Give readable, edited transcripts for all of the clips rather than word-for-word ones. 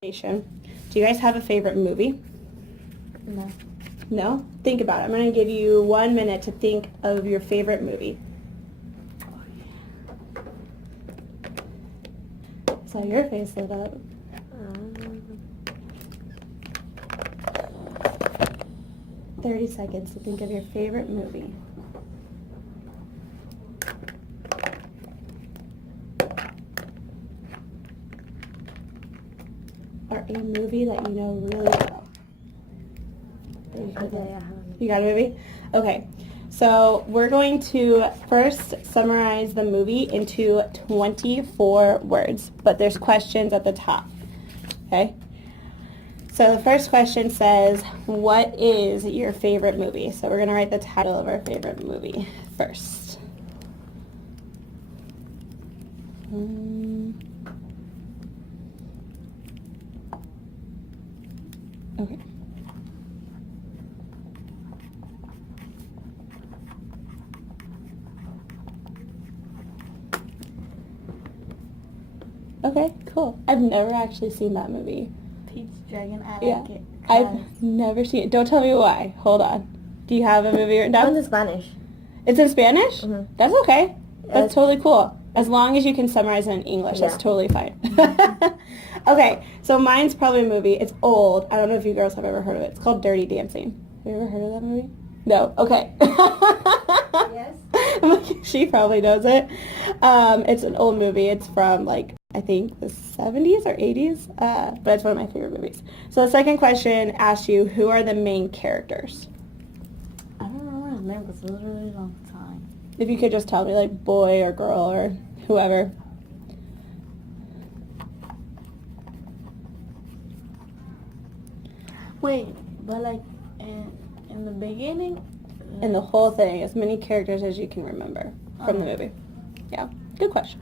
Do you guys have a favorite movie? No. No? Think about it. I'm going to give you 1 minute to think of your favorite movie. I saw your face lit up. 30 seconds to think of your favorite movie. Or a movie that you know really well. You got a movie? Okay. So we're going to first summarize the movie into 24 words, but there's questions at the top. Okay? So the first question says, what is your favorite movie? So we're going to write the title of our favorite movie first. Okay. Okay, cool. I've never actually seen that movie. Peach Dragon, I Yeah. like it. I've never seen it. Don't tell me why. Hold on. Do you have a movie written down? It's in Spanish. It's in Spanish? Mm-hmm. That's okay. That's totally cool. As long as you can summarize it in English, that's totally fine. Okay, so mine's probably a movie. It's old. I don't know if you girls have ever heard of it. It's called Dirty Dancing. Have you ever heard of that movie? No? Okay. Yes. She probably knows it. It's an old movie. It's from, I think the 70s or 80s, but it's one of my favorite movies. So the second question asks you, who are the main characters? I don't remember his name because it was a really long time. If you could just tell me, boy or girl or whoever. Wait, but in the beginning? In the whole thing, as many characters as you can remember from the movie. Yeah, good question.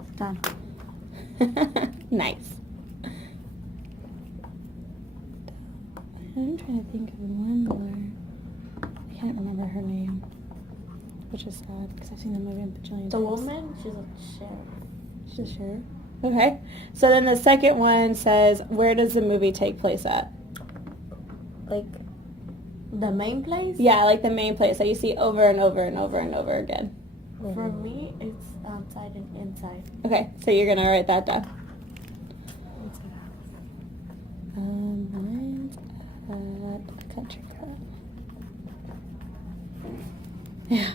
It's done. Nice. I'm trying to think of one more. I can't remember her name, which is sad because I've seen the movie a bajillion times. The woman, she's a sheriff. She's a sheriff? Okay. So then the second one says, where does the movie take place at? The main place? Yeah, the main place that you see over and over and over and over again. For me, it's outside and inside. Okay, so you're going to write that down. Inside. Mine's at the country club. Yeah.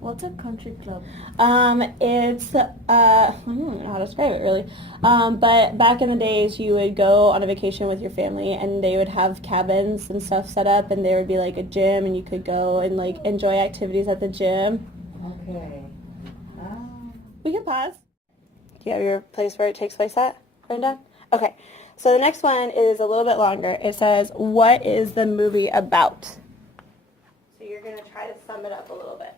What's a country club? It's, I don't know how to describe it really. But back in the days, you would go on a vacation with your family and they would have cabins and stuff set up and there would be a gym and you could go and enjoy activities at the gym. Okay. We can pause. Do you have your place where it takes place at? Brenda? Okay. So the next one is a little bit longer. It says, what is the movie about? So you're going to try to sum it up a little bit.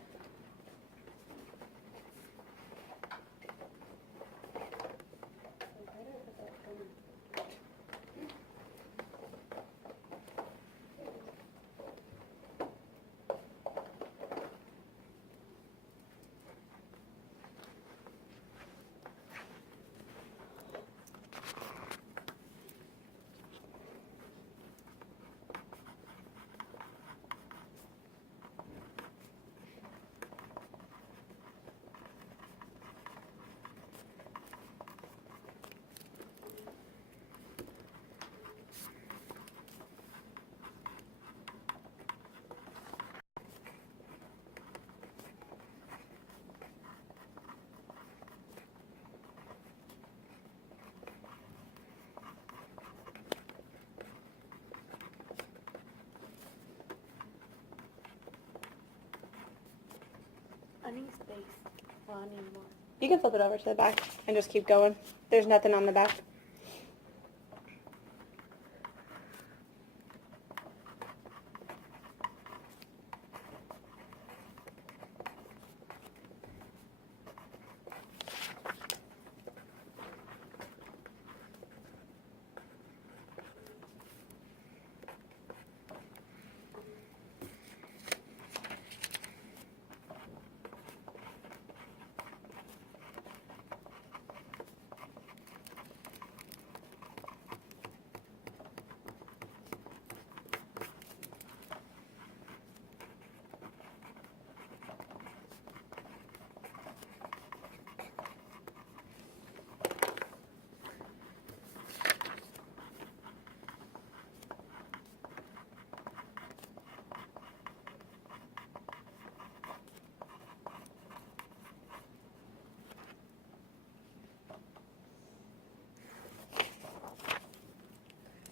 I need space. Well, I need more. You can flip it over to the back and just keep going. There's nothing on the back.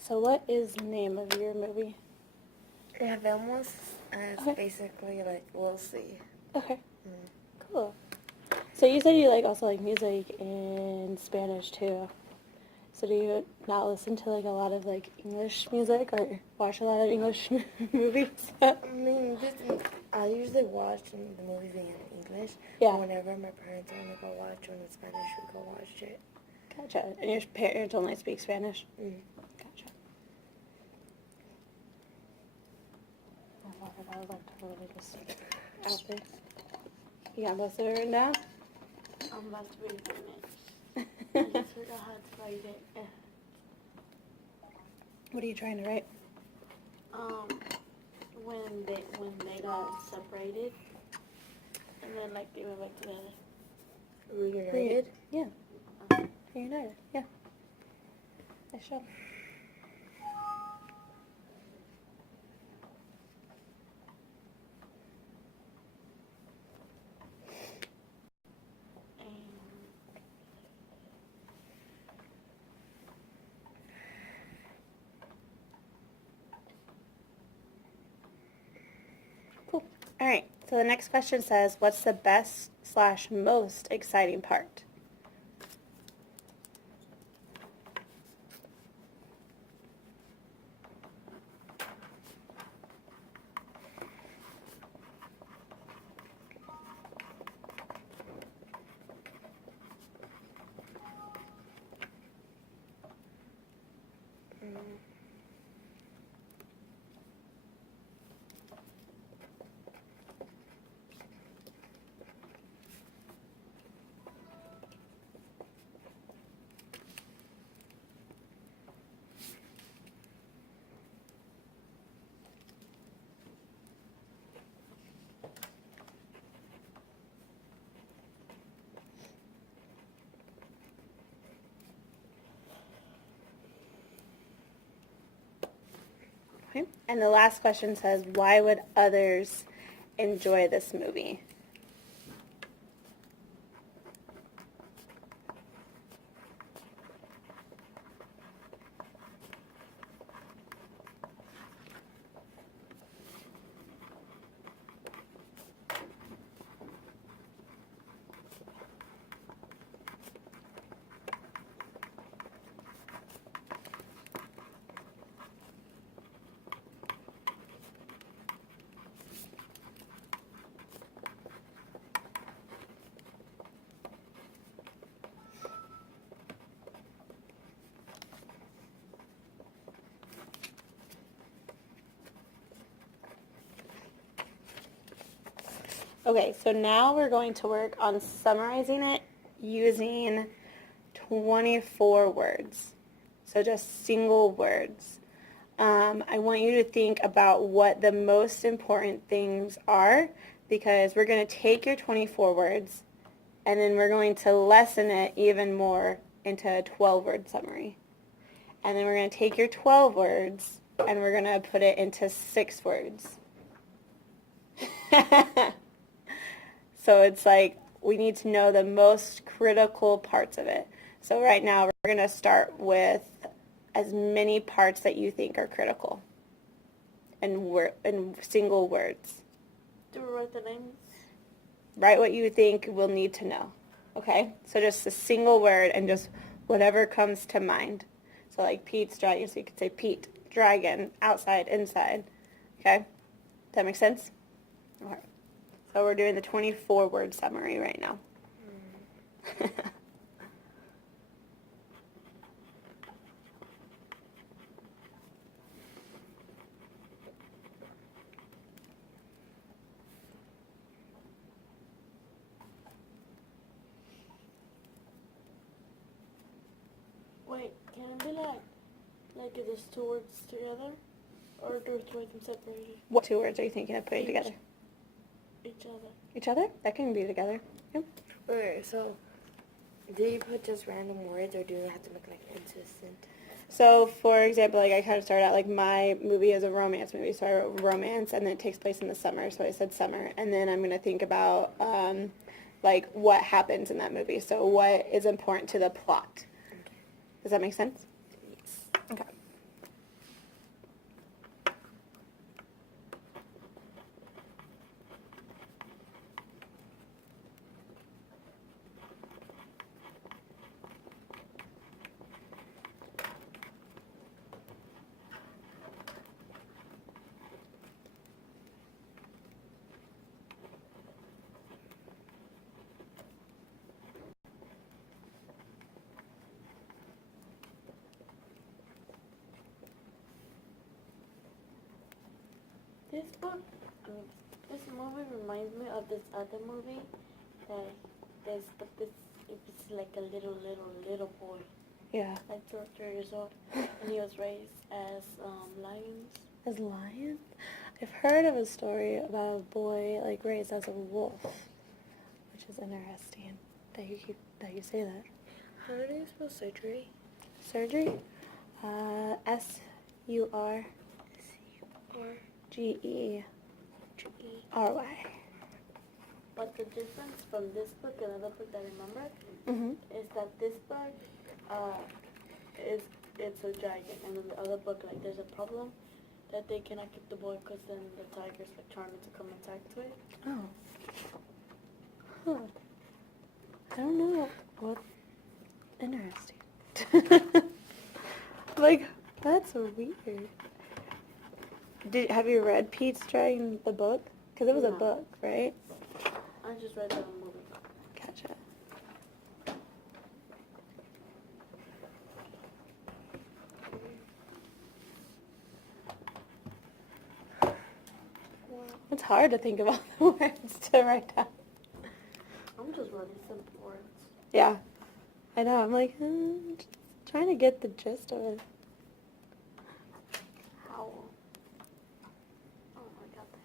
So what is the name of your movie? Ya vemos is Okay. basically like we'll see. Okay. Cool. So you said you also like music in Spanish too. So do you not listen to like a lot of like English music or watch a lot of English movies? I mean, I usually watch the movies in English. Yeah. But whenever my parents want to go watch one in Spanish, we go watch it. Gotcha. And your parents only speak Spanish? Mm. Gotcha. I thought that was like totally just out there. You got most of it written down? I'm about to read it. I just forgot how to write it. What are you trying to write? When they got separated, and then like they went back together. Reunited? Yeah. Reunited. Yeah. Nice job. Cool. All right. So the next question says, what's the best/most exciting part? Okay. And the last question says, why would others enjoy this movie? Okay, so now we're going to work on summarizing it using 24 words. So just single words. I want you to think about what the most important things are, because we're going to take your 24 words and then we're going to lessen it even more into a 12-word summary. And then we're going to take your 12 words and we're going to put it into 6 words. So it's like we need to know the most critical parts of it. So right now we're going to start with as many parts that you think are critical in single words. Do we write the names? Write what you think we'll need to know. Okay? So just a single word and just whatever comes to mind. So like Pete's dragon, so you could say Pete, dragon, outside, inside. Okay? Does that make sense? All right. So we're doing the 24-word summary right now. Wait, can it be like if there's two words together, or do we have to write them separated? What 2 words are you thinking of putting together? Each other. Each other? That can be together. Yep. Wait, so do you put just random words, or do you have to make like consistent? So, for example, like I kind of started out like my movie is a romance movie, so I wrote romance, and then it takes place in the summer, so I said summer, and then I'm going to think about like what happens in that movie. So, what is important to the plot? Okay. Does that make sense? Yes. Okay. This book, I mean, this movie reminds me of this other movie that it's like a little boy, Yeah. like 2 or 3 years old, and he was raised as lions. As lions? I've heard of a story about a boy like raised as a wolf, which is interesting that you say that. How do you spell surgery? Surgery? SURGERY. But the difference from this book and another book that I remember Mhm. is that this book it's a dragon, and then the other book, like, there's a problem that they cannot keep the boy because then the tiger's like trying to come attack to it. Oh. Huh. I don't know. What? Interesting. Like, that's weird. Have you read Pete's Dragon, the book? Because it was a No. book, right? I just read the movie. Gotcha. It's hard to think of all the words to write down. I'm just really simple words. Yeah. I know. I'm like, just trying to get the gist of it. Howl. Oh, I got that.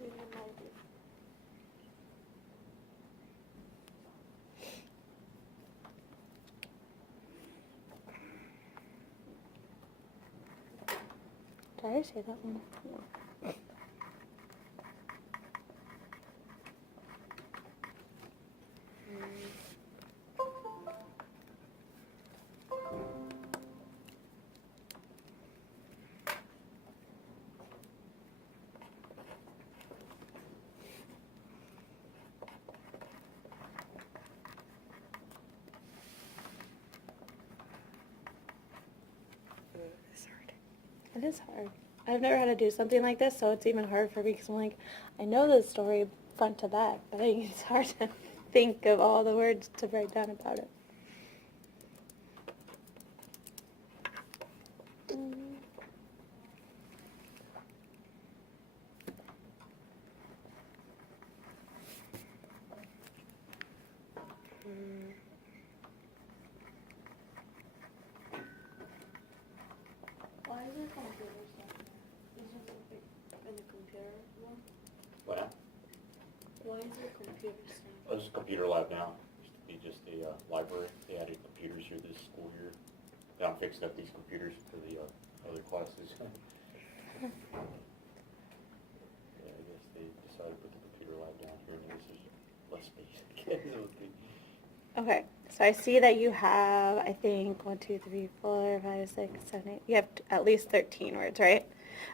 Leave it like this. Did I already say that one? No. It's hard. It is hard. I've never had to do something like this, so it's even hard for me because I'm like, I know the story front to back, but it's hard to think of all the words to write down about it. Why is there computers like that? Is there something in the computer one? What? Why is there computers like Oh, this is a computer lab now. Used to be just a library. They added computers here this school year. Now I'm fixing up these computers for the other classes. Yeah, I guess they decided to put the computer lab down here, and this is less space. Okay, so I see that you have, I think, 1, 2, 3, 4, 5, 6, 7, 8. You have at least 13 words, right?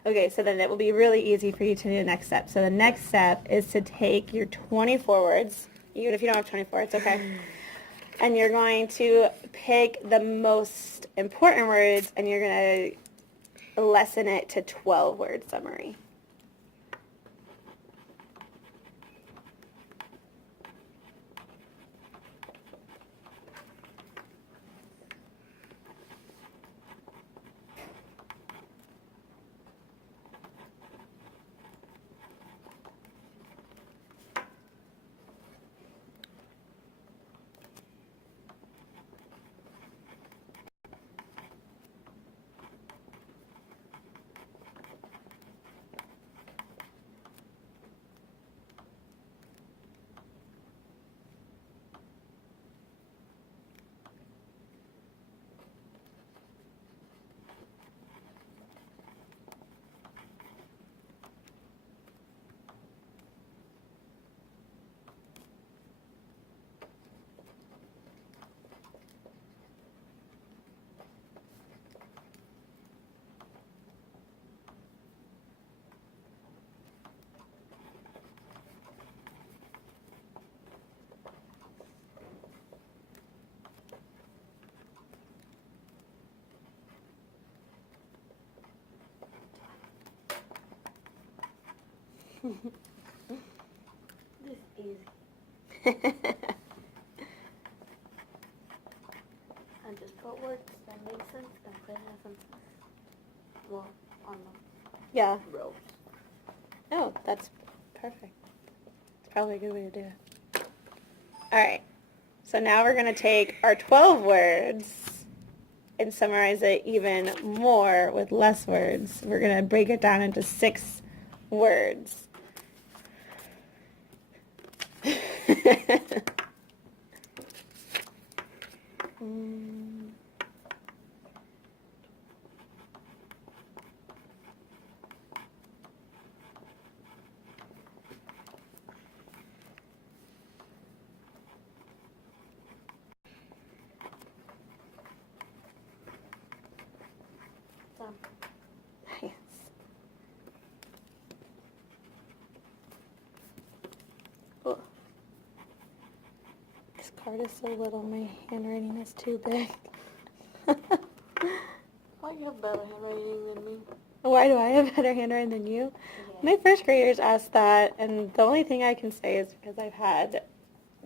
Okay, so then it will be really easy for you to do the next step. So the next step is to take your 24 words, even if you don't have 24, it's okay. And you're going to pick the most important words, and you're going to lessen it to 12-word summary. And just put words that make sense and put in a sentence. Well, on Yeah. the rows. Oh, that's perfect. It's probably a good way to do it. All right. So now we're going to take our 12 words and summarize it even more with less words. We're going to break it down into 6 words. Done. Nice. Oh. This card is so little, my handwriting is too big. Why you have better handwriting than me? Why do I have better handwriting than you? My first graders asked that, and the only thing I can say is because I've had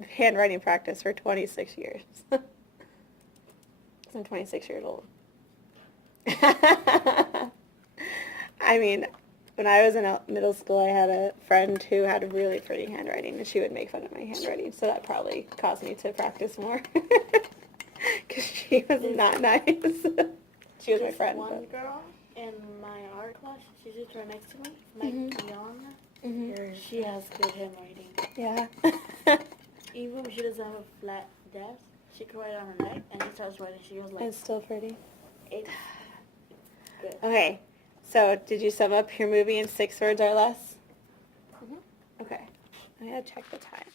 handwriting practice for 26 years. I'm 26 years old. I mean, when I was in middle school, I had a friend who had really pretty handwriting, and she would make fun of my handwriting, so that probably caused me to practice more. Because she was not nice. She was my This friend. one But. girl in my art class, she sits right next to me, my Fiona. Mhm. She has good handwriting. Yeah. Even when she doesn't have a flat desk, she can write on her neck, and she starts writing. She goes like, It's still pretty. it's good. Okay, so did you sum up your movie in 6 words or less? Mhm. Okay, I gotta check the time.